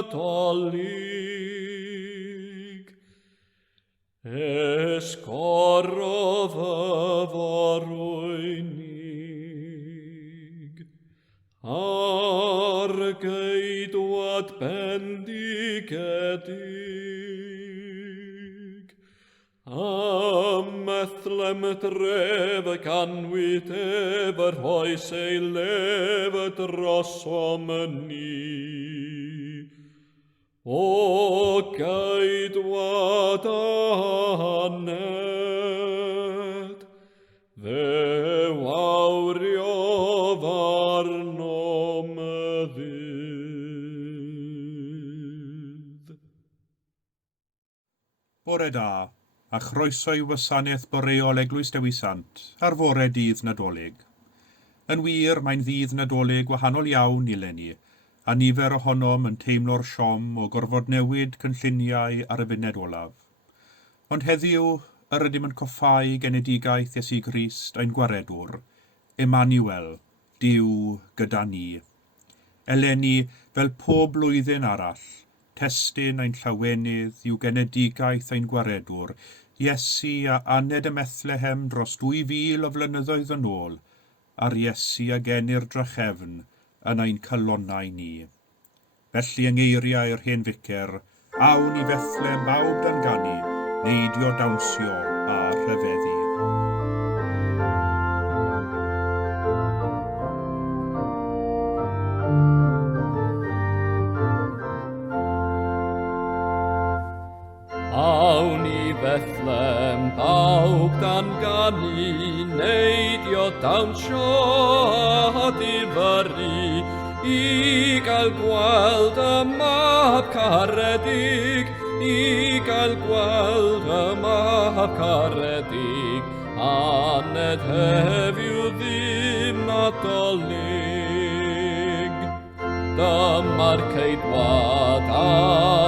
Nadolig. Esgorodd y forwynig, ar geidwad bendigedig, methlem dref y canwyd efo'r hoes ei lef y drosom ni. O geidwad aned, fe wawrio farno myddydd. Bore da, a chroeso i Gwasanaeth boreol Eglwys Dewi Sant ar fore dydd Nadolig. Yn wir, mae'n ddydd Nadolig wahanol iawn i lenni, a nifer ohonom yn teimlo'r siom o gorfod newid cynlluniau ar y funed olaf. Ond heddiw, yr ydym yn coffau genedigaeth Iesu Grist ein gwaredwr, Emmanuel, Duw gyda ni. Eleni, fel pob blwyddyn arall, testyn ein llawenydd yw genedigaeth ein gwaredwr, Iesu a aned y Methlehem dros 2000 o flynyddoedd yn ôl, a'r Iesu a genir drachefn yn ein cylonau ni. Felly yng ngeiriau'r hen ficer, awn i Bethlem bawb dan ganu, neidio dawnsio a rhyfeddu. Awn i Bethlem bawb dan ganu, neidio dawnsio a difyru, i gael gweld y mab Caerdydd, i gael gweld y mab Caerdydd, aned heddiw ddim Nadolig. Dyma'r ceidwad a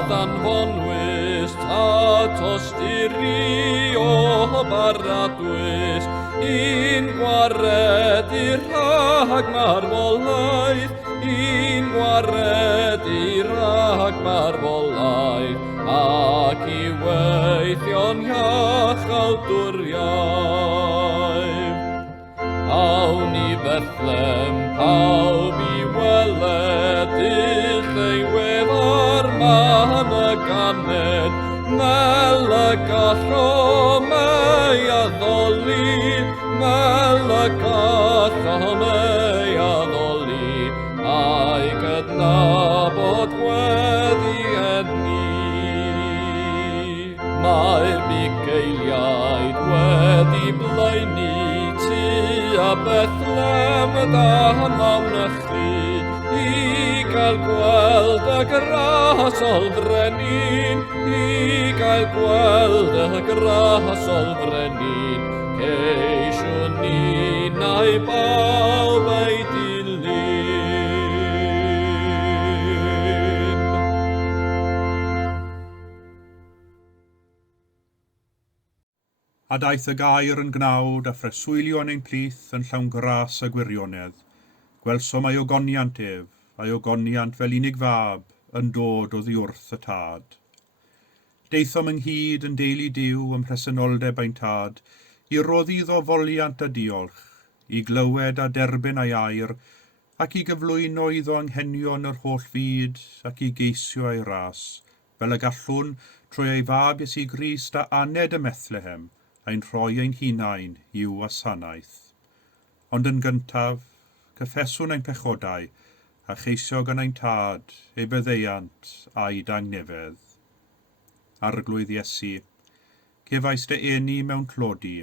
ddanfonwys, tatos diri o baradwys, un gwared i'r rhag marwolaeth, un gwared i'r rhag marwolaeth, ac i weithio'n iachal dwriaeth. Awn i Bethlem pawb i weledydd ei weddar man y ganed, mel y gallom ei addoli, mel y gallom ei addoli, a'i gydnabod wedi enni. Mae'r bugeiliaid wedi blaenu tua Bethlem dan lawn ychy, i gael gweld y gras ol frenin, i gael gweld y gras ol frenin, ceisiwn ni neu bawb ei dilyn. A daeth y gair yn gnawd a phreswylio yn ein plith yn llawn gras a gwirionedd. Gwelsom ei ogoniant ef, a'i ogoniant fel unig fab yn dod oddi wrth y tad. Deithom ynghyd yn deulu Duw ym mhresynoldeb ein tad, i roddi iddo foliant a diolch, i glywed a derbyn ei air, ac i gyflwyno iddo anghenion yr holl fyd, ac i geisio ei ras, fel y gallwn trwy ei fab Iesu Grist a aned y Methlehem, ein rhoi ein hunain i'w Gwasanaeth. Ond yn gyntaf, cyffeswn ein pechodau, a cheisio gan ein tad, ei byddeiant a'i dangnefedd. Arglwydd Iesu, cefais dy eni mewn clodi,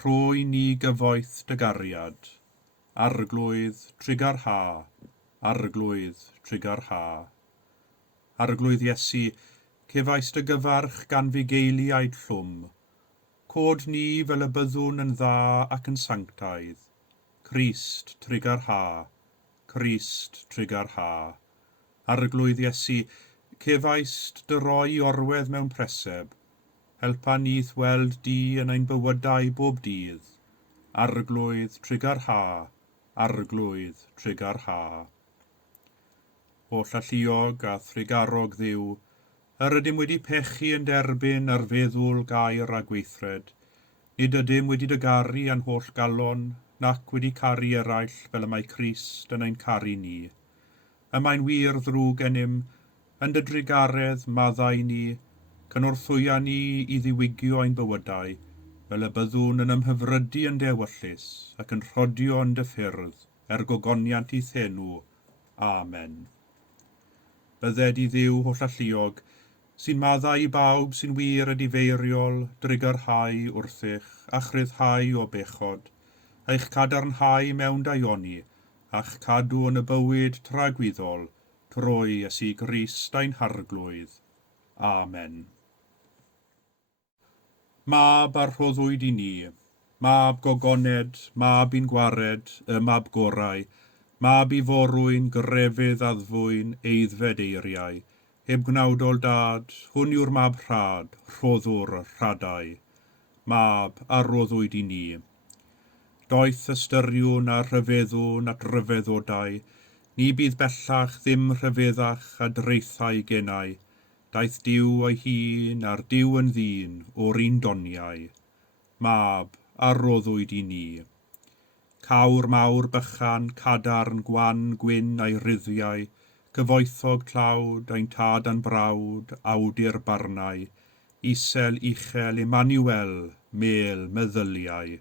rhoi ni gyfoeth dy gariad. Arglwydd trigar ha, arglwydd trigar ha. Arglwydd Iesu, cefais dy gyfarch gan fugeiliaid llwm. Cod ni fel y byddwn yn dda ac yn sanctaidd. Crist trigar ha, Crist trigar ha. Arglwydd Iesu, cefais dy roi orwedd mewn preseb. Helpa ni ddweld di yn ein bywydau bob dydd. Arglwydd trigar ha, arglwydd trigar ha. o llalluog a thrigarog ddiw, yr ydym wedi pechu yn derbyn ar feddwl gair a gweithred. Nid ydym wedi dygaru a'n holl galon, nac wedi caru eraill fel y mae Crist yn ein caru ni. Y mae'n wir ddrwg gennym, yn dy drigaredd maddau ni, cynorthwya ni i ddiwygio ein bywydau, fel y byddwn yn ymhyfrydu yn dewyllus ac yn rhodio yn dy ffyrdd, gogoniant i thenw. Amen. Bydded i Dduw holl alluog, sy'n maddau i bawb sy'n wir ydi feiriol, drigyrhau wrthych, a chryddhau o bechod, eich cadarnhau mewn daioni, a'ch cadw yn y bywyd tragwyddol, trwy Iesu Grist ein harglwydd. Amen. Mab a rhoddwyd i ni, mab gogoned, mab i'n gwared, y mab gorau, mab i forwyn, grefydd addfwyn, eiddfed eiriau, heb gnawdol dad, hwn yw'r mab rhad, rhoddwr rhadau. Mab a rhoddwyd i ni. Doeth ystyriwn a rhyfeddwn at ryfeddodau, ni bydd bellach ddim rhyfeddach a dreithau genau, daeth diw o'i hun a'r diw yn ddyn o'r un doniau. Mab a rhoddwyd i ni. Cawr mawr bychan, cadarn, gwan, gwyn a'i ryddiau, cyfoethog tlawd, ein tad a'n brawd, awdur barnau, isel uchel Emmanuel, mêl meddyliau.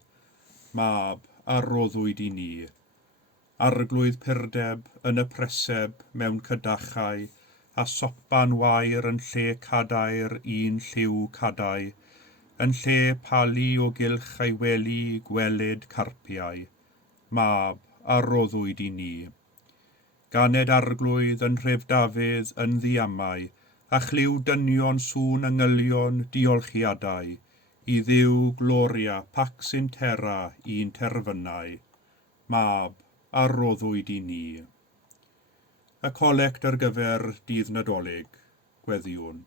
Mab a rhoddwyd i ni. Arglwydd pirdeb yn y preseb mewn cydachau, a sopan wair yn lle cadair un lliw cadau, yn lle palu o gylch ei weli gwelyd carpiau. Mab a rhoddwyd i ni. Ganed arglwydd yn rhef Dafydd yn ddiamau, a chliw dynion sŵn angylion diolchiadau, i Dduw gloria pax in terra un terfynau. Mab a rhoddwyd i ni. Y colect ar gyfer dydd Nadolig, gweddiwn.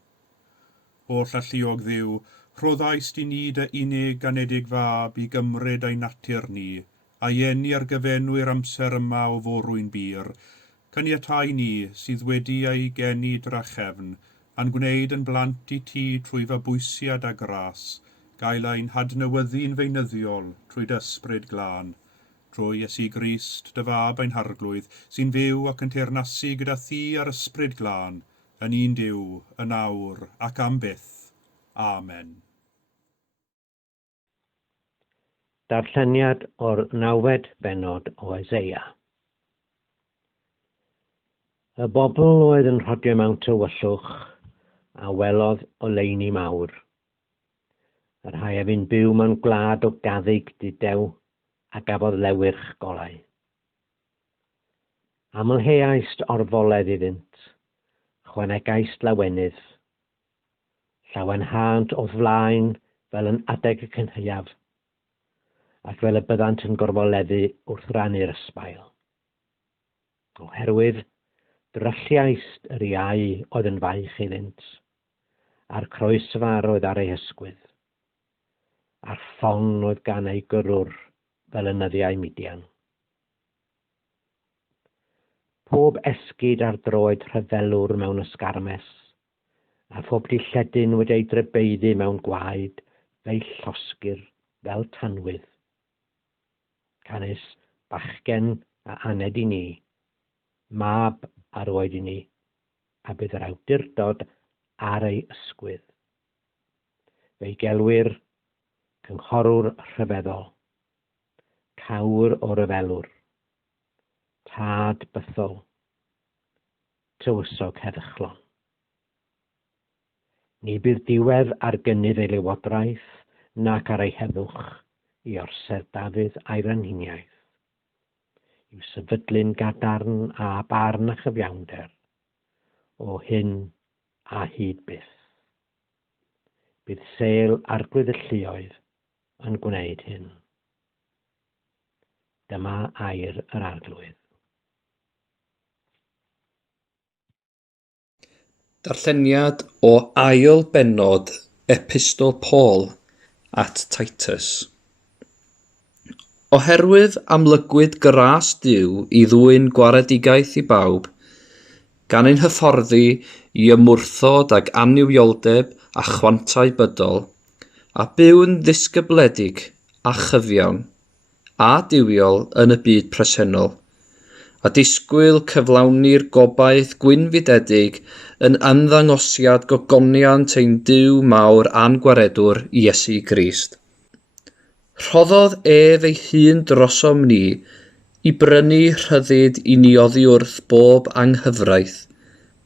O llalluog Dduw, rhoddais di ni dy unig ganedig fab i gymryd ein natur ni, a ienni ar gyfenwyr amser yma o forwyn bir, caniatáu ni sydd wedi ei geni drachefn, a'n gwneud yn blant i ti trwy fabwysiad a gras, gael ein hadnewyddu'n feunyddiol trwy dysbryd glân, trwy Iesu Grist, dy fab ein harglwydd, sy'n fyw ac yn teyrnasu gyda thi ar ysbryd glân, yn un Duw, yn awr ac am byth. Amen. Darlleniad o'r 9fed bennod o Eseia. Y bobl oedd yn rhodio mewn tywyllwch a welodd oleuni mawr. Y rhai a fi'n byw mewn gwlad o gaddig didew a gafodd lewyrch golau. Amlheaist orfoledd iddynt, chwanegaist lawenydd, llawenhad o flaen fel yn adeg y cynheuaf, ac fel y byddant yn gorfoleddu wrth rannu'r ysbail. Oherwydd, drylliaist yr iau oedd yn faich iddynt, a'r croesfar oedd ar ei hysgwydd, a'r ffon oedd gan ei gyrwr fel y nyddiau Midian. Pob esgyd ar droed rhyfelwr mewn ysgarmes, a phob dilledyn wedi ei drybeiddi mewn gwaed fe'i llosgyr fel tanwydd. Canis bachgen a aned i ni, mab ar oed i ni, a bydd yr awdurdod ar ei ysgwydd. Fe'i gelwir cynghorwr rhyfeddol, cawr o ryfelwr, tad bythol, tywysog heddychlon. Ni bydd diwedd ar gynnydd ei lywodraeth nac ar ei heddwch i orsedd Dafydd a'i frenhiniaeth. Yw sefydlu'n gadarn a barn a chyfiawnder, o hyn a hyd byth. Bydd sêl arglwydd y lluoedd yn gwneud hyn. Dyma air yr arglwydd. Darlleniad o ail bennod Epistol Paul at Titus. Oherwydd amlygwyd gras Duw i ddwyn gwaredigaeth i bawb, gan ein hyfforddi i ymwrthod ag anniwioldeb a chwantau bydol, a byw'n ddisgybledig a chyfiawn a diwiol yn y byd presennol, a disgwyl cyflawni'r gobaith gwynfydedig yn ymddangosiad gogoniant ein Duw mawr a'n gwaredwr Iesu Grist. Rhoddodd ef ei hun drosom ni i brynu rhyddid i ni oddi wrth bob anghyfraith,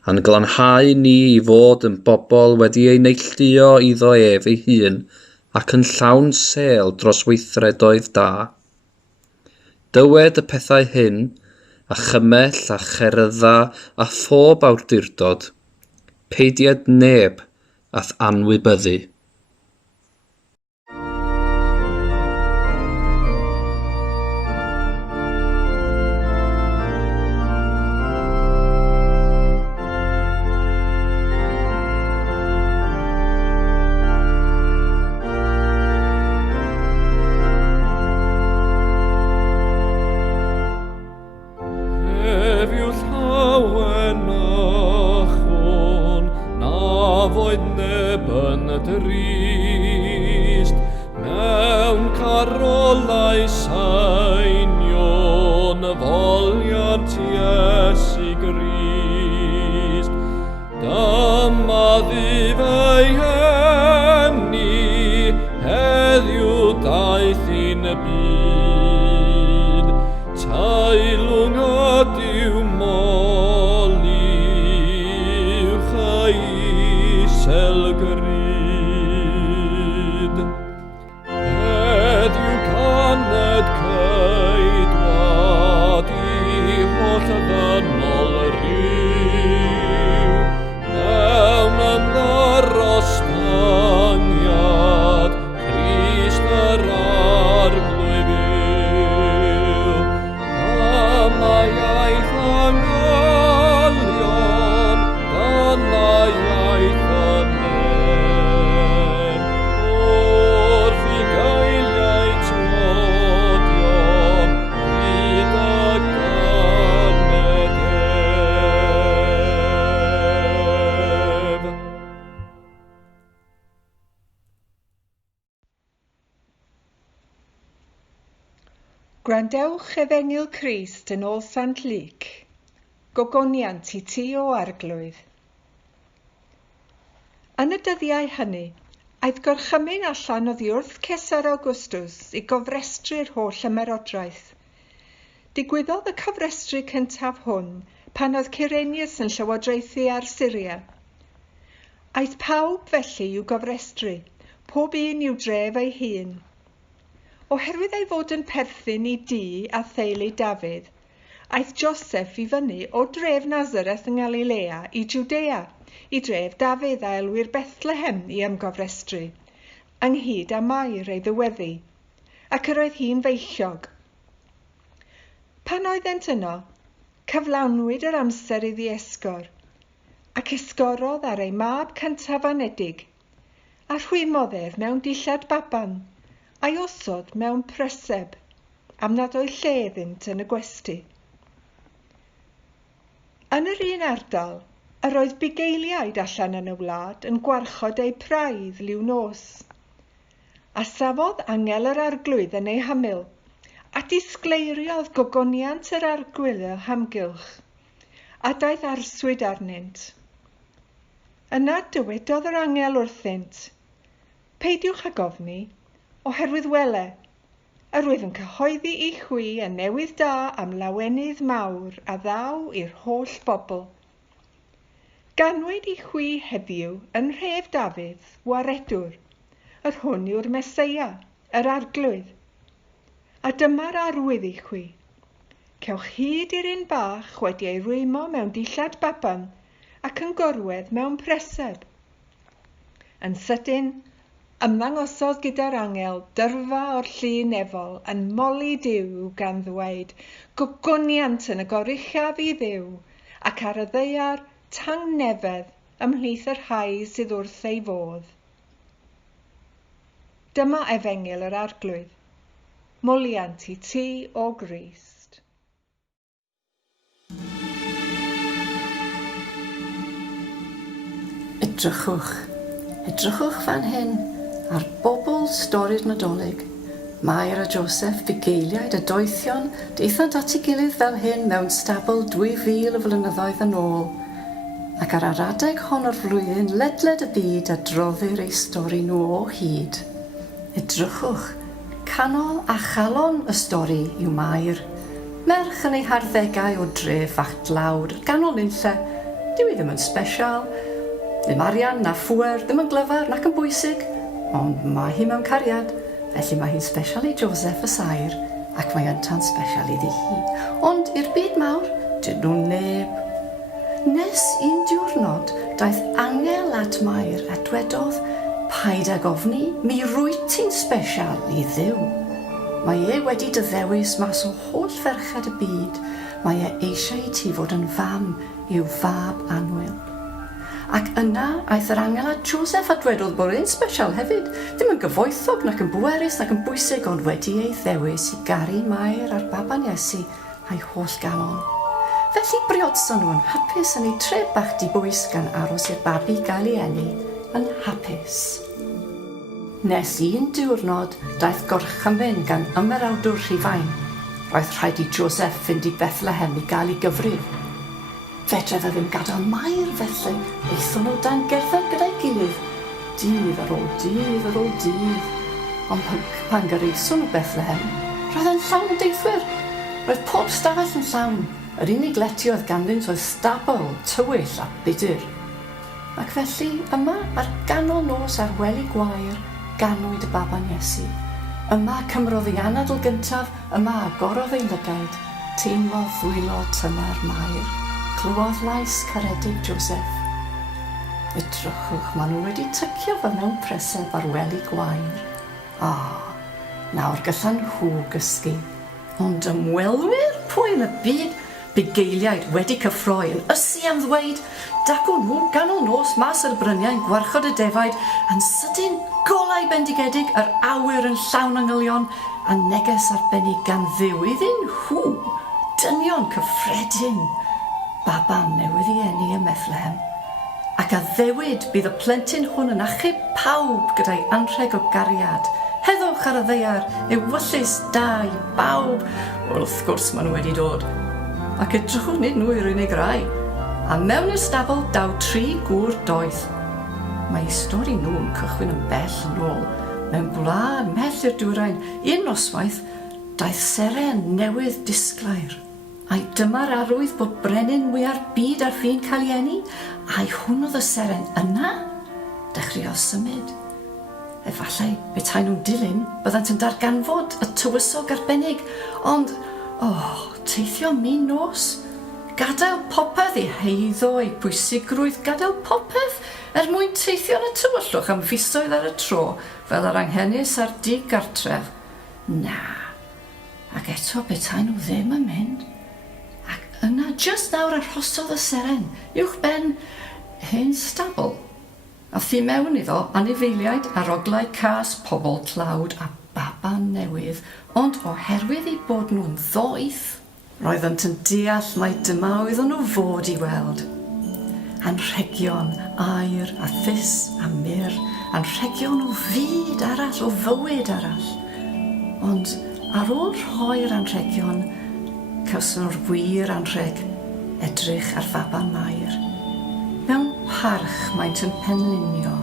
a'n glanhau ni i fod yn bobl wedi ei neilltuo iddo ef ei hun ac yn llawn sêl dros weithredoedd da. Dywed y pethau hyn, a chymell a cherydda a phob awdurdod, peidiad neb ath anwybyddu. Gwrandewch Efengyl Crist yn ôl Sant Luc, gogoniant i ti o arglwydd. Yn y dyddiau hynny, aeth gorchymyn allan oddi wrth Cesar Augustus i gofrestru'r holl ymerodraeth. Digwyddodd y cofrestru cyntaf hwn pan oedd Cyrenius yn llywodraethu ar Syria. Aeth pawb felly i'w gofrestru, pob un i'w dref ei hun. Oherwydd ei fod yn perthyn i dŷ a theulu Dafydd, aeth Joseph i fyny o dref Nazareth yng Galilea i Jwdea, i dref Dafydd a elwir Bethlehem i ymgofrestru, ynghyd â Mair ei ddiweddu, ac yr oedd hi'n feichiog. Pan oeddent yno, cyflawnwyd yr amser iddi esgor, ac esgorodd ar ei mab cyntaf anedig, a rhwymodd ef mewn dillad baban, a'i osod mewn preseb, am nad oedd lle iddynt yn y gwesty. Yn yr un ardal, yr oedd bugeiliaid allan yn y wlad yn gwarchod ei praidd liw nos. A safodd angel yr arglwydd yn ei hymyl, a disgleiriodd gogoniant yr arglwydd o hamgylch, a daeth arswyd arnynt. Yna dywedodd yr angel wrthynt, peidiwch ag ofni, oherwydd wele, yr wyf yn cyhoeddi I chwi yn newydd da am lawenydd mawr a ddaw i'r holl bobl. Ganwyd I chwi heddiw yn nhref Dafydd, waredwr, yr hwn yw'r Meseia, yr arglwydd. A dyma'r arwydd I chwi. Cewch hyd i'r un bach wedi ei rwymo mewn dillad baban ac yn gorwedd mewn preseb. Yn sydyn, ymddangosodd gyda'r angel dyrfa o'r llun efol yn moli Duw gan ddweud, gogoniant yn y goruchaf I Dduw, ac ar y ddaear tangnefedd ymhlith yr rhai sydd wrth ei fodd. Dyma efengyl yr arglwydd, moliant I ti o Grist. Edrychwch fan hyn ar bobl stori'r Nadolig. Mair a Joseph, bugeiliaid a doethion, deithant at ei gilydd fel hyn mewn stabl 2000 o flynyddoedd yn ôl. Ac ar yr adeg hon o'r flwyddyn, ledled y byd a droddir eu stori nhw o hyd. Edrychwch, canol a chalon y stori yw Mair. Merch yn ei harddegau o dref fach dlawd, ganol nunlle, dyw ei ddim yn special. Ddim arian na phwer, ddim yn glyfar nac yn bwysig, ond mae hi mewn cariad. Felly mae hi'n special i Joseph y Sair, ac mae yn tan special iddi hi. Ond i'r byd mawr, dyn nhw neb. Nes un diwrnod, daeth angel at Mair a dwedodd, paid ag ofni, mi rwyt ti'n special i Dduw. Mae e wedi dy ddewis mas o holl ferched y byd. Mae e eisiau i ti fod yn fam i'w fab annwyl. Ac yna aeth yr angel at Joseph a dwedodd bod e'n special hefyd. Ddim yn gyfoethog nac yn bwerus nac yn bwysig, ond wedi ei ddewis i garu Mair a'r baban Iesu a'i holl galon. Felly briodson nhw yn hapus yn ei tref bach dibwys gan aros i'r babi gael ei eni yn hapus. Nes un diwrnod daeth gorchymyn gan ymerawdwr Rhufain. Roedd rhaid i Joseph fynd i Bethlehem i gael ei gyfrif. Fedre fe ddim gadael Mair felly, eithon nhw dan gerdded gyda'i gilydd, dydd ar ôl dydd ar ôl dydd. Ond pan gyrraeson nhw Bethlehem, roedd e'n llawn o deithwyr. Roedd pob stafell yn llawn. Yr unig leti oedd ganddynt oedd stabl, tywyll a budur. Ac felly yma ar ganol nos ar wely gwair, ganwyd y baban Iesu. Yma cymrodd ei anadl gyntaf, yma agorodd ei lygaid, teimlodd ddwylo tymer Mair. Clywodd lais caredig Joseph. Edrychwch, maen nhw wedi tycio fe mewn preseb ar wely gwair. Nawr gyllan nhw gysgu. Ond ymwelwyr pwy yn y byd, bugeiliaid wedi cyffroi yn ysu am ddweud, dacw nhw ganol nos mas ar y bryniau'n gwarchod y defaid, yn sydyn golau bendigedig yr awyr yn llawn angylion, a neges arbennig gan Dduw iddyn nhw, dynion cyffredin. Baban newydd i eni ym Bethlehem. Ac a ddewid bydd y plentyn hwn yn achub pawb gyda'i anrheg o gariad. Heddwch ar y ddeiar, ewyllus da i bawb. Wel, wrth gwrs maen nhw wedi dod. Ac edrychwch nid nhw yw'r unig rai. A mewn y stabl daw 3 gŵr doeth. Mae stori nhw yn cychwyn yn bell yn ôl. Mewn gwlad mell i'r dwyrain, un noswaith, daeth seren newydd disglair. A'i dyma'r arwydd bod brenin mwyaf byd ar ffin cael ei eni, a'i hwn oedd y seren yna, dechreuodd symud. Efallai betai nhw'n dilyn, byddant yn darganfod y tywysog arbennig, ond, teithio mi nos. Gadael popeth i heiddo ei bwysigrwydd, gadael popeth mwyn teithio yn y tywyllwch am fisoedd ar y tro, fel yr anghennus ar digartref. Na, ac eto betai nhw ddim yn mynd. Yna, just nawr arhosodd y seren, uwch ben hen stabl. A thu mewn iddo anifeiliaid a roglau cas pobl tlawd a baban newydd, ond oherwydd eu bod nhw'n ddoeth, roeddent yn deall mai dyma oeddwn nhw fod i weld. Anrhegion, aur a thys a myr, anrhegion o fyd arall, o fywyd arall. Ond ar ôl rhoi'r anrhegion, cawson o'r wir anrheg edrych ar faban Mair. Mewn parch maent yn penlinio.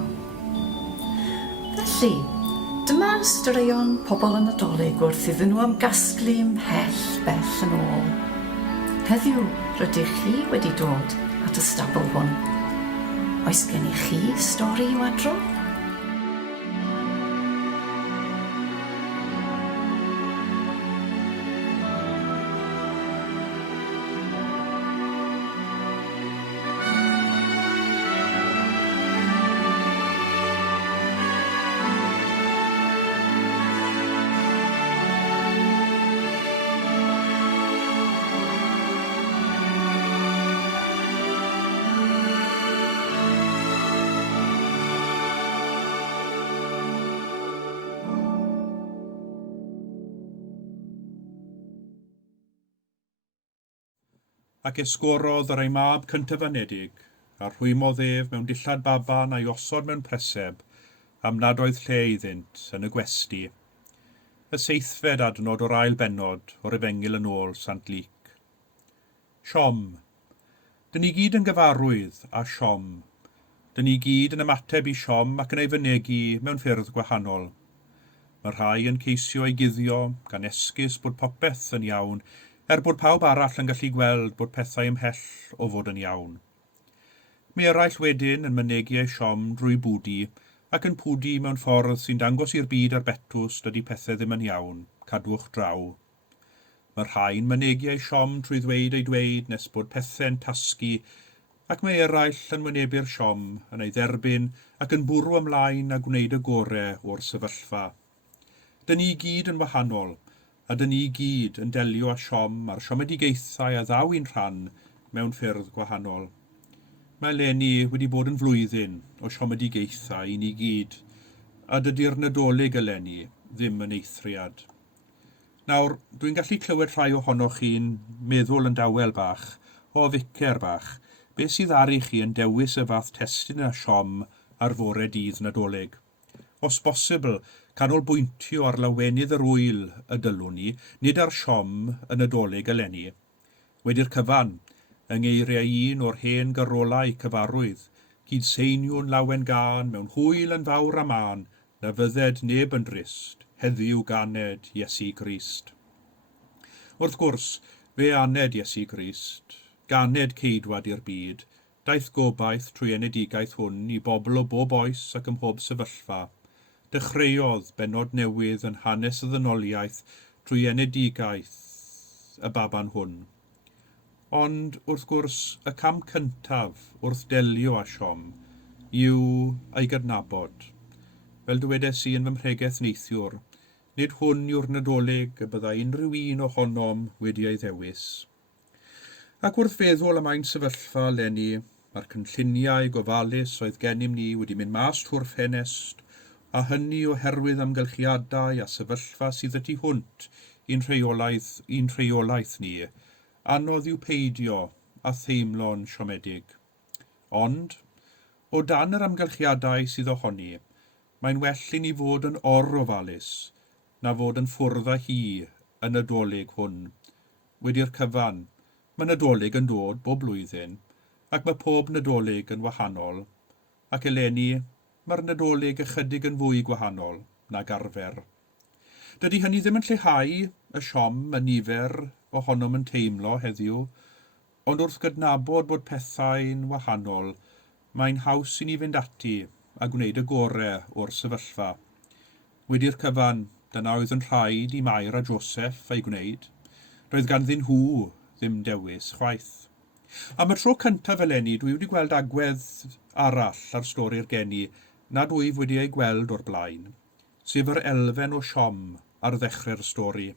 Felly, dyma straeon pobl yn Nadolig wrth iddyn nhw am gasglu ymhell bell yn ôl. Heddiw, rydych chi wedi dod at y stabl hwn. Oes gen i chi stori i'w adrodd? Ac esgorodd yr ei mab cyntaf anedig, a rhwymodd ef mewn dillad baban a'i osod mewn preseb, am nad oedd lle iddynt yn y gwesti. Y 7fed adnod o'r ail bennod o'r Efengil yn ôl Sant Luc. Siom. Dyn ni gyd yn gyfarwydd a siom. Dyn ni gyd yn ymateb i siom ac yn ei fynegu mewn ffyrdd gwahanol. Mae rhai yn ceisio ei guddio gan esgus bod popeth yn iawn, bod pawb arall yn gallu gweld bod pethau ymhell o fod yn iawn. Mae eraill wedyn yn mynegu ei siom drwy bwdi ac yn pwdi mewn ffordd sy'n dangos i'r byd ar betws dydy pethau ddim yn iawn, cadwch draw. Mae rhai'n mynegu ei siom trwy ddweud ei dweud nes bod pethau'n tasgu, ac mae eraill yn wynebu'r siom yn ei dderbyn ac yn bwrw ymlaen a gwneud y gorau o'r sefyllfa. Dyn ni gyd yn wahanol, a dyn ni gyd yn delio â siom a'r siomedigaethau a ddaw i'n rhan mewn ffyrdd gwahanol. Mae eleni wedi bod yn flwyddyn o siomedigaethau i ni gyd, a dydy'r Nadolig eleni ddim yn eithriad. Nawr, dwi'n gallu clywed rhai ohonoch chi'n meddwl yn dawel bach, o ficer bach, beth sydd ar i chi yn dewis y fath testyn a siom ar fore dydd Nadolig. Os bosibl, canolbwyntio ar lawenydd yr wyl y dylwn ni, nid ar siom y Nadolig eleni. Wedi'r cyfan, yng ngeiriau un o'r hen garolau cyfarwydd, cyd seiniwn lawen gan mewn hwyl yn fawr a man, na fydded neb yn drist, heddiw ganed Iesu Grist. Wrth gwrs, fe aned Iesu Grist, ganed ceidwad i'r byd, daeth gobaith trwy enedigaeth hwn i bobl o bob oes ac ym mhob sefyllfa. Dechreuodd benod newydd yn hanes y ddynoliaeth trwy enedigaeth y baban hwn. Ond, wrth gwrs, y cam cyntaf wrth delio â siom yw ei gydnabod. Fel dywedes i yn fy mhregeth neithiwr, nid hwn yw'r Nadolig y bydda unrhyw un ohonom wedi ei ddewis. Ac wrth feddwl am ein sefyllfa leni, mae'r cynlluniau gofalus oedd gennym ni wedi mynd mas trwy'r ffenest, a hynny oherwydd amgylchiadau a sefyllfa sydd y tu hwnt i'n rheolaeth ni, anodd yw peidio a theimlo'n siomedig. Ond, o dan yr amgylchiadau sydd ohoni, mae'n well i ni fod yn ofalus na fod yn ffwrdd â hi yn Nadolig hwn. Wedi'r cyfan, mae Nadolig yn dod bob blwyddyn, ac mae pob Nadolig yn wahanol, ac eleni, mae'r Nadolig ychydig yn fwy gwahanol nag arfer. Dydy hynny ddim yn lleihau y siom y nifer ohonom yn teimlo heddiw, ond wrth gydnabod bod pethau'n wahanol, mae'n haws i ni fynd ati a gwneud y gorau o'r sefyllfa. Wedi'r cyfan, dyna oedd yn rhaid i Mair a Joseph ei gwneud. Roedd ganddyn nhw ddim dewis chwaith. Am y tro cyntaf eleni, dwi wedi gweld agwedd arall ar stori'r geni nad wyf wedi ei gweld o'r blaen, sef yr elfen o siom ar ddechrau'r stori.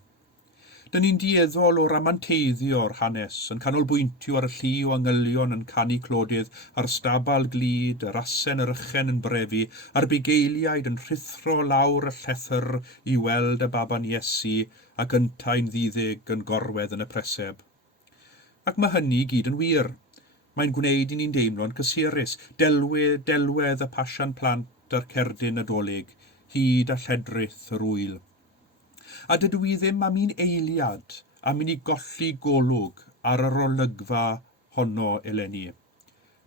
Dyn ni'n dieddol o ramanteiddio'r hanes yn canolbwyntio ar y llu o angylion yn canu clodydd, ar stabal glid, yr asen yr ychen yn brefi, a'r bugeiliaid yn rhithro lawr y llethyr i weld y baban Iesu ac yntau'n ddiddig yn gorwedd yn y preseb. Ac mae hynny gyd yn wir. Mae'n gwneud i ni'n deimlo'n cysurus, delwedd y pasian plant a'r cerdyn Nadolig, hyd a lledrith yr wyl. A dydw i ddim am un eiliad am i ni golli golwg ar yr olygfa honno eleni.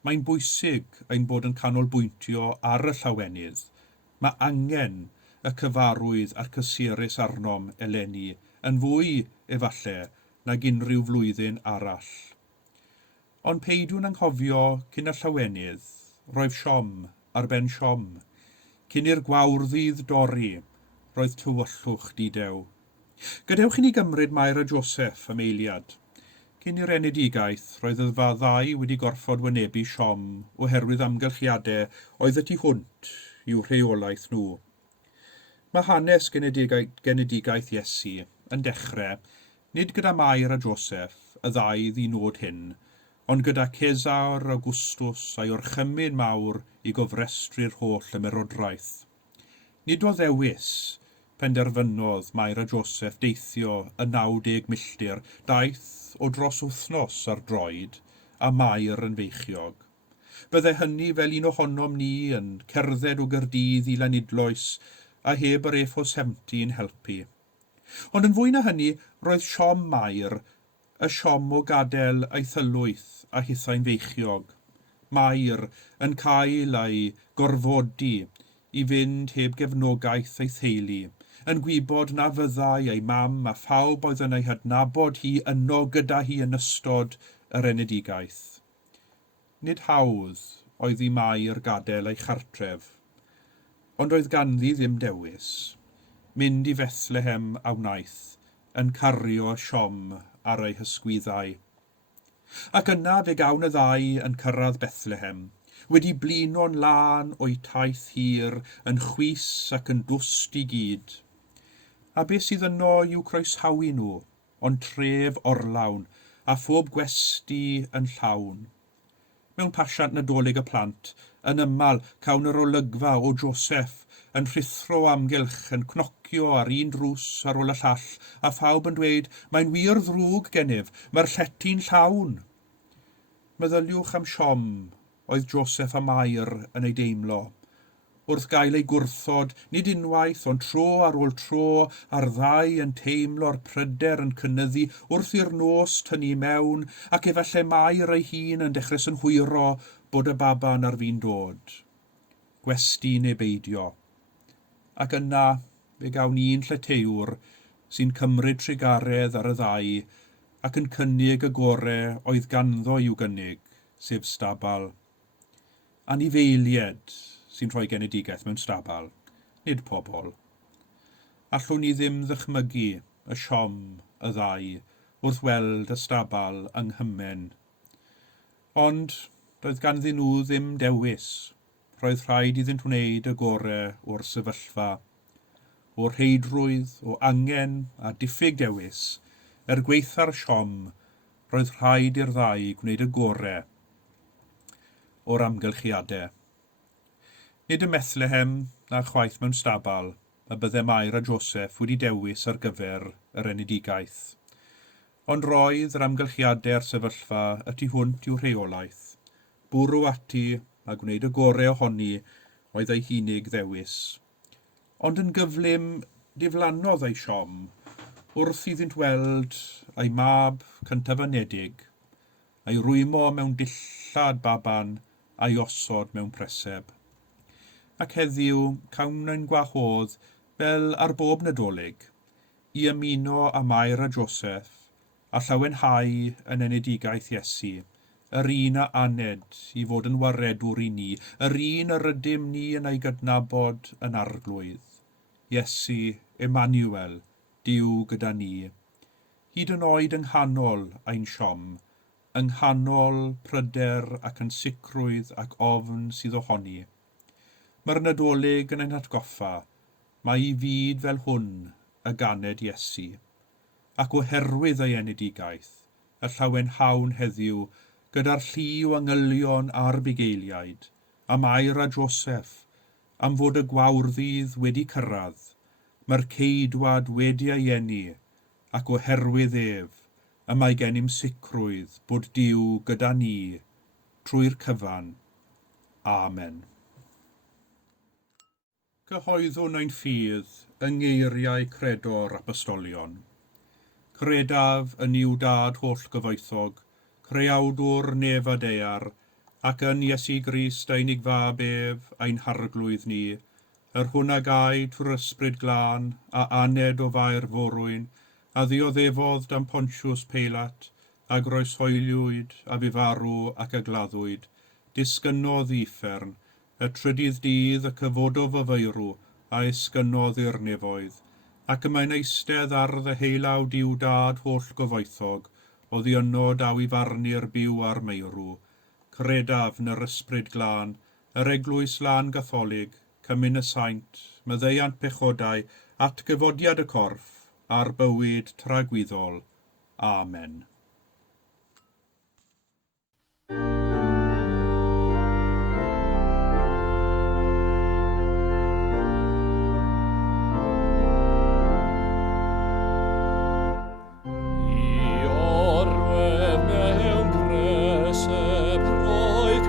Mae'n bwysig ein bod yn canolbwyntio ar y llawenydd. Mae angen y cyfarwydd a'r cysurus arnom eleni yn fwy efallai nag unrhyw flwyddyn arall. Ond peidiwn anghofio cyn y llawenydd, roedd siom ar ben siom. Cyn i'r gwawrddydd dorri, roedd tywyllwch didew. Gadewch i ni gymryd Mair a Joseph am eiliad. Cyn i'r enedigaeth, roedd y ddau wedi gorfod wynebu siom oherwydd amgylchiadau oedd y tu hwnt i'w rheolaeth nhw. Mae hanes genedigaeth Iesu yn dechrau, nid gyda Mair a Joseph, y ddau ddinod hyn, ond gyda Cesar Augustus a'i orchymyn mawr i gofrestru'r holl ymerodraeth. Nid o ddewis penderfynodd Mair a Joseph deithio y 90 milltir, daeth o dros wythnos ar droed, a Mair yn feichiog. Byddai hynny fel un ohonom ni yn cerdded o Gaerdydd i Lanidloes a heb yr F70 helpu. Ond yn fwy na hynny, roedd siom Mair, y siom o gadael ei thylwyth a hithau'n feichiog. Mair yn cael ei gorfodi i fynd heb gefnogaeth ei theulu, yn gwybod na fyddai ei mam a phawb oedd yn ei hadnabod hi yno gyda hi yn ystod yr enedigaeth. Nid hawdd oedd i Mair gadael ei chartref, ond oedd ganddi ddim dewis. Mynd i Fethlehem a wnaeth, yn cario siom ar ei hysgwyddau. Ac yna fe gawn y ddau yn cyrraedd Bethlehem, wedi blino'n lan o'i taith hir, yn chwys ac yn dwst i gyd. A beth sydd yno i'w croeshawu nhw, ond tref orlawn, a phob gwesti yn llawn. Mewn pasiant Nadolig y plant, yn ymal cawn yr olygfa o Joseph, yn rhithro amgylch, yn cnocio ar un drws ar ôl y llall, a phawb yn dweud, mae'n wir ddrwg gennyf, mae'r llety'n llawn. Meddyliwch am siom oedd Joseph a Mair yn ei deimlo. Wrth gael ei gwrthod, nid unwaith, ond tro ar ôl tro, a'r ddau yn teimlo'r pryder yn cynyddu wrth i'r nos tynnu mewn, ac efallai Mair ei hun yn dechrau synhwyro bod y baban ar fi'n dod. Gwesti neu beidio. Ac yna fe gawn un lletewr sy'n cymryd trigaredd ar y ddau ac yn cynnig y gorau oedd ganddo i'w gynnig, sef stabal. Anifeilied sy'n rhoi genedigaeth mewn stabal, nid pobl. Allwn ni ddim ddychmygu y siom y ddau wrth weld y stabal yng Nghymen. Ond doedd ganddyn nhw ddim dewis. Roedd rhaid iddynt wneud y gorau o'r sefyllfa. O rheidrwydd, o angen a diffyg dewis, gweitha'r siom, roedd rhaid i'r ddau gwneud y gorau o'r amgylchiadau. Nid y Bethlehem na chwaith mewn stabal y byddai Mair a Joseph wedi dewis ar gyfer yr enedigaeth. Ond roedd yr amgylchiadau'r sefyllfa y tu hwnt i'w rheolaeth. Bwrw ati a gwneud y gorau ohoni oedd ei hunig ddewis. Ond yn gyflym diflannodd ei siom, wrth iddynt weld ei mab cyntaf anedig, ei rwymo mewn dillad baban a'i osod mewn preseb. Ac heddiw cawn ein gwahodd fel ar bob Nadolig i ymuno â Mair a Joseph a llawenhau yn enedigaeth Iesu, yr un a aned i fod yn waredwr i ni, yr un a rydym ni yn ei gydnabod yn arglwydd. Iesu, Emmanuel, Duw gyda ni. Hyd yn oed yng nghanol ein siom, yng nghanol pryder ac yn sicrwydd ac ofn sydd ohoni. Mae'r Nadolig yn ein hatgoffa, mae i fyd fel hwn y ganed Iesu, ac oherwydd ei enedigaeth, y llawenhawn heddiw gyda'r lliw angylion a'r bugeiliaid, a Mair a Joseph, am fod y gwawrddydd wedi cyrraedd, mae'r ceidwad wedi ei eni, ac oherwydd ef, y mae gennym sicrwydd bod Duw gyda ni trwy'r cyfan. Amen. Cyhoeddwn ein ffydd yng ngeiriau credo'r apostolion. Credaf yn i'w dad holl gyfoethog, creawdwr nef a dear, ac yn Iesu Grist ein igfab ef ein harglwydd ni, yr hwn a gai trwy'r ysbryd glân a aned o fair forwyn, a ddioddefodd dan Pontiws Peilat, a groeshoeliwyd a fifarw ac a gladdwyd, disgynnodd i uffern, y trydydd dydd y cyfododd y feirw a esgynnodd i'r nefoedd, ac mae'n eistedd ar ddeheilawd i'w dad holl gyfoethog, oddi yno daw i farnu'r byw a'r meirw, credaf yn yr ysbryd glân, yr Eglwys Lân Gatholig, cymyn y saint, myddeiant pechodau, at gyfodiad y corff, a'r bywyd tragwyddol. Amen. Mewn preseb roedd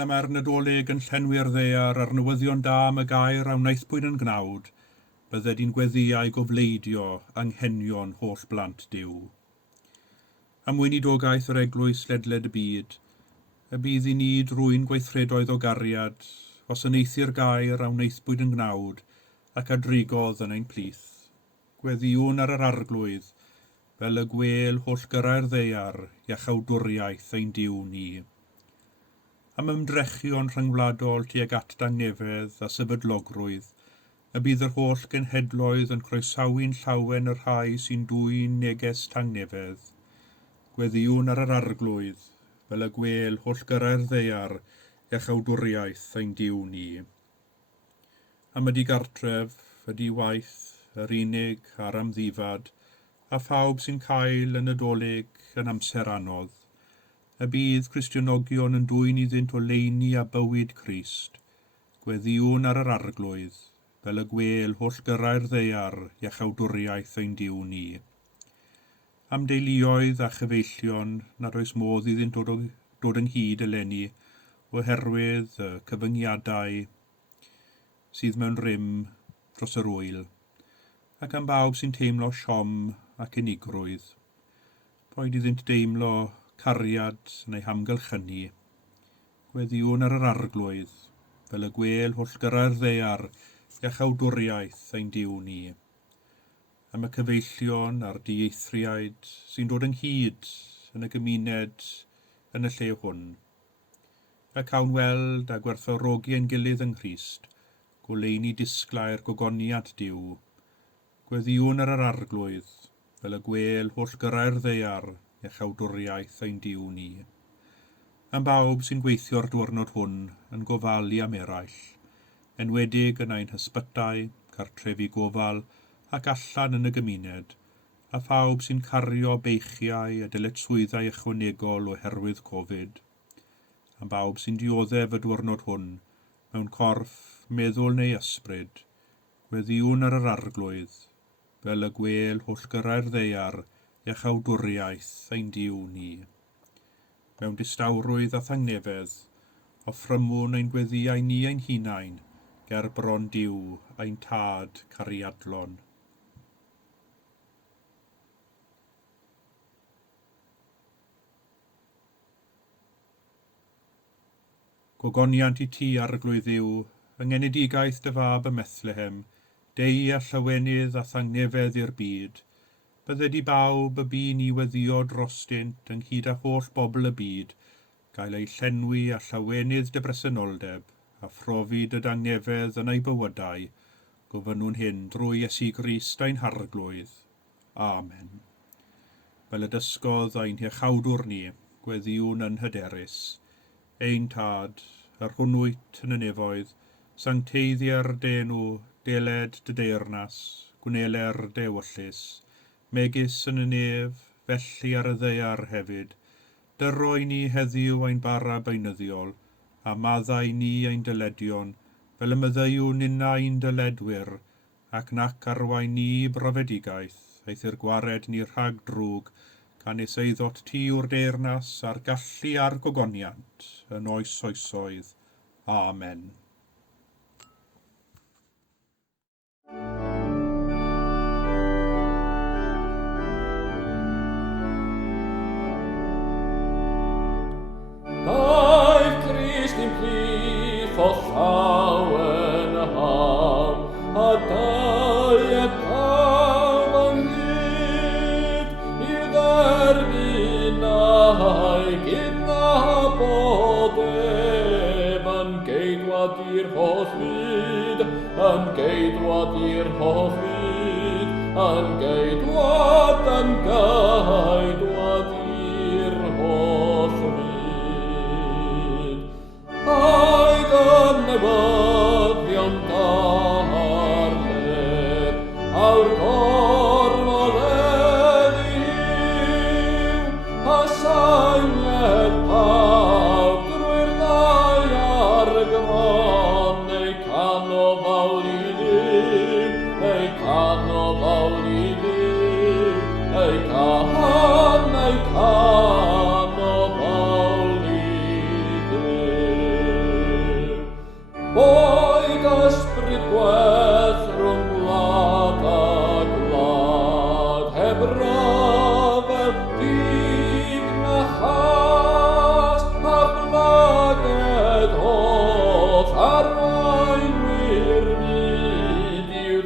fel y mae'r Nadolig yn llenwi'r ddaear ar newyddion da am y gair a wnaethpwyd yn gnawd, bydde di'n gweddiau gofleidio anghenion holl blant Duw. Am weinidogaeth yr Eglwys ledled y bydd i ni drwy'n gweithredoedd o gariad, gwasanaethu'r gair a wnaethpwyd yn gnawd, ac a drigodd yn ein plith. Gweddiwn ar yr arglwydd, fel y gwel holl gyrra'r ddaear, iachawdwriaeth ein Duw ni. Am ymdrechion rhyngwladol tuag at dangnefedd a sefydlogrwydd, y bydd yr holl genhedloedd yn croesawu'n llawen y rhai sy'n dwy'n neges tangnefedd. Gweddiwn ar yr arglwydd, fel y gwel holl gyrra'r ddaear, iachawdwriaeth ein Duw ni. Am ydi gartref, ydi waith, yr unig a'r amddifad, a phawb sy'n cael y Nadolig yn amser anodd. Y bydd Cristionogion yn dwy'n iddynt o leini a bywyd Crist. Gweddiwn ar yr arglwydd, fel y gwel holl gyrra'r ddaear, iachawdwriaeth ein Duw ni. Am deuluoedd a chyfeillion nad oes modd iddynt dod ynghyd eleni oherwydd y cyfyngiadau sydd mewn rym dros yr wyl, ac am bawb sy'n teimlo siom ac unigrwydd. Boed iddynt deimlo cariad neu hamgylchynu. Gweddiwn ar yr arglwydd, fel y gwel holl gyrra'r ddaear, iachawdwriaeth ein Duw ni. Am y cyfeillion a'r dieithriaid sy'n dod ynghyd yn y gymuned yn y lle hwn. Fe cawn weld a gwerthfawrogi ein gilydd yng Nghrist, goleuni disglau'r gogoniant Duw. Gweddiwn ar yr arglwydd, fel y gwel holl gyrra'r ddaear, iachawdwriaeth ein Duw ni. Am bawb sy'n gweithio'r diwrnod hwn yn gofalu am eraill, enwedig yn ein hysbytau, cartrefi gofal ac allan yn y gymuned, a phawb sy'n cario beichiau a dyletswyddau ychwanegol oherwydd Covid. Am bawb sy'n dioddef y diwrnod hwn, mewn corff, meddwl neu ysbryd, gweddiwn ar yr arglwydd, fel y gwel holl gyrra'r ddaear, iachawdwriaeth ein Duw ni. Mewn distawrwydd a thangnefedd, offrymwn ein gweddiau ni ein hunain, ger bron Duw ein tad cariadlon. Gogoniant i ti arglwydd Dduw, yng ngenedigaeth dy fab ym Methlehem, dei a llawenydd a thangnefedd i'r byd, bydde di bawb y bu ni weddio drostynt ynghyd â holl bobl y byd, gael ei llenwi a llawenydd dy bresenoldeb, a phrofi dy dangnefedd yn ei bywydau, gofynnwn hyn drwy Iesu Grist ein harglwydd. Amen. Fel y dysgodd ein hiachawdwr ni, gweddiwn yn hyderus. Ein tad, yr hwnnwyt yn y nefoedd, sancteiddiau'r denw, deled dy deyrnas, gwneler dy ewyllus, megis yn y nef, felly ar y ddaear hefyd, dyroi ni heddiw ein bara beinyddiol, a maddau ni ein dyledion, fel y myddeiwn unna ein dyledwyr, ac nac arwain ni brofedigaeth, eithir gwared ni rhag drwg, gan eseidot ti o'r deyrnas a'r gallu a'r gogoniant, yn oes oesoedd. Amen. Daeth Crist yn plith o llawen ham, a daeth pawb ynghyd i dderbyn a'i gydnabod yn geidwad i'r holl fyd, yn geidwad i'r holl fyd, yn geidwad i'r holl fyd. A'i gynewyddion darled, awr gormoledd i'w, a sained pawb drwy'r ddau ar gron, ei canofawr i Dduw, ei canofawr i Dduw, ei canofawr i Dduw.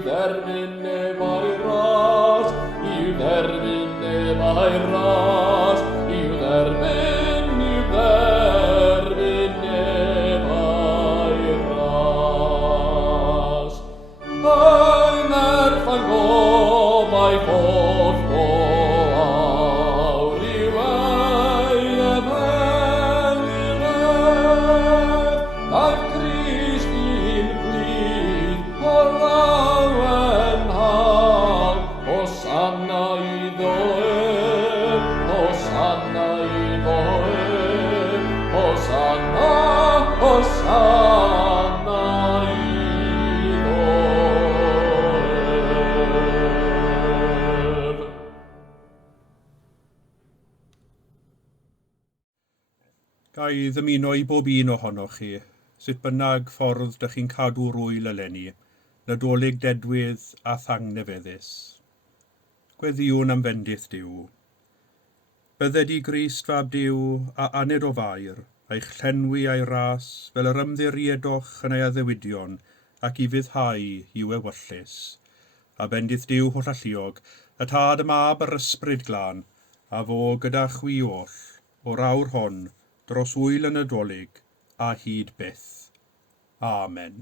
ddermyn nefau ras, i'w ddermyn nefau ras, i'w ddermyn nefau ras. Ai merch fan gobau ffordd go awr i'w ei efelydd, daeth Crist i'n blid o'r lawen hal. Hosanna iddo ef, Hosanna iddo ef, Hosanna, Hosanna iddo ef. Ga i ddymuno i bob un ohonoch chi, sut bynnag ffordd dych chi'n cadw'r wyl eleni, Nadolig dedwydd a thangnefeddus. Gweddiwn am fendith Duw. Bydded i Grist fab Duw a aned o fair, a'ch llenwi a'i ras fel yr ymddiriedwch yn ei addewidion ac i fyddhau i'w ewyllus. A bendith Duw holl alluog, y tad y mab yr ysbryd glân, a fo gyda chwi oll, o'r awr hon, dros wyl y Nadolig, a hyd byth. Amen.